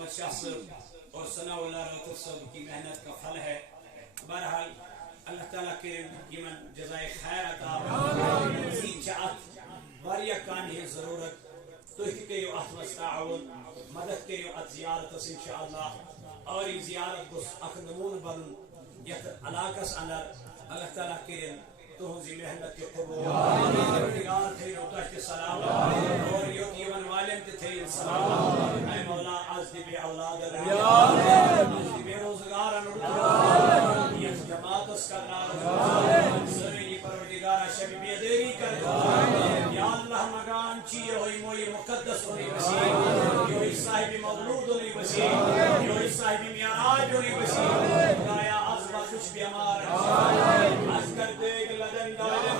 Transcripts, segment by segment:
और सनाउल्लाह रातुल सब की मेहनत का फल है। बहरहाल अल्लाह ताला के यमन जज़ाए खैर अता मज़ीद चाहत वारिया कान है ज़रूरत तो के यो अहमस ताउन मदद के यो ज़ियारत इंशाअल्लाह और ये ज़ियारत को अख नमून बन यत अलाकस अंदर अल्लाह ताला के तो जी मेहनत के कबूल परवरदिगार थे रोता के सलाम और यो यमन वाले थे सलाम ऐ मौला आज दिबे औलाद दिबे रोजगार यस जमातस करना सही परवरदिगार शब बेदरी कर या अल्लाह मगान ची होई मोई मुकद्दस होई वसी योई साहिब मौलूद होई वसी योई साहिब मियाराज होई वसी खुदाया अज़मा खुश बीमार आज कर दे लदन दादन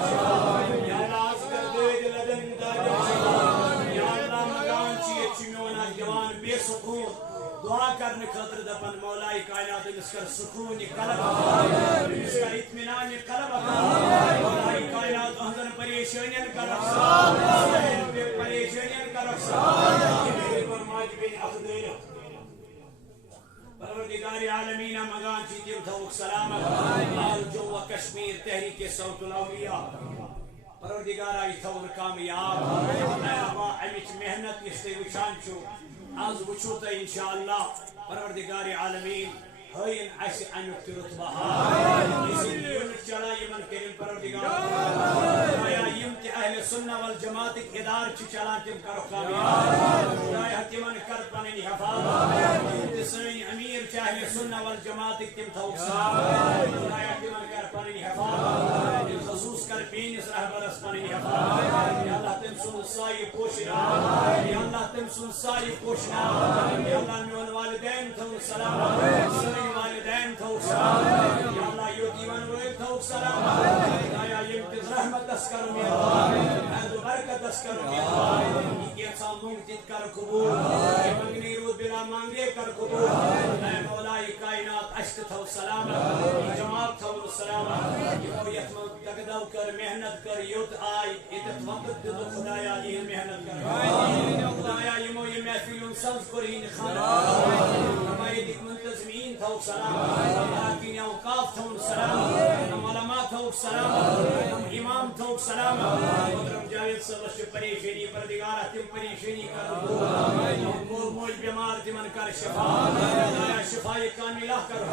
या अल्लाह आज कर दे लदन दादन या अल्लाह मगान ची चिमोना जवान बेसुकून दुआ करने खातिर दपन मौलाई कायनात इसका सुकून कल्ब इसका इत्मीनान कल्ब मौलाई कायनात अंदर परेशानियां का रक्षा परेशानियां का रक्षा मेरे फरमाज बिन अखदर परवरदिगार आलमीन मगान ची दिल थो सलामत आल जो व कश्मीर तहरीक सौतुल औलिया परवरदिगार आई थो कामयाब अमा अमिच मेहनत इस्ते विशान छु आज वुचो तो इंशाअल्लाह परवरदिगार आलमीन हयन अस अनुक रुतबा इसलिए चला यमन करीम परवरदिगार या यम के अहले सुन्नत वल जमात इदार च चला तिम करो कामयाब या तिमन कर पने हिफाजत सही अमीर चाहे सुन्नत वल जमात तिम थौसा या तिमन कर पने हिफाजत खसूस कर बीन रहबर पने हिफाजत या अल्लाह तिम सुन साई पोशना या अल्लाह तिम सुन साई पोशना या अल्लाह मेरे वालिदैन थो सलाम वालिदैन थो सलाम या अल्लाह यो दीवान वो थो सलाम या ये रहमत तस्कर में अल्लाह बरकत तस्कर में ये सामूंग जित कर कबूल ये मंगनी रूद बिला मांगे कर कबूल ऐ मौला कायनात अश्क थो सलाम जमात थो सलाम ये यत्म तकदाव कर मेहनत कर युद्ध आई इतत वक्त दो खुदाया ये मेहनत कर खुदाया ये मो ये महफिल सब्ज करीन खाना हमारे दिक मुंतजमीन थो सलाम लाकिन औकाफ थो सलाम मौलामा थो सलाम इमाम थो सलाम मुहतरम जावेद सब परेशानी परदिगार तिम परेशानी कर दो मोल मोल बीमार तिमन कर शिफा शिफा कामिला कर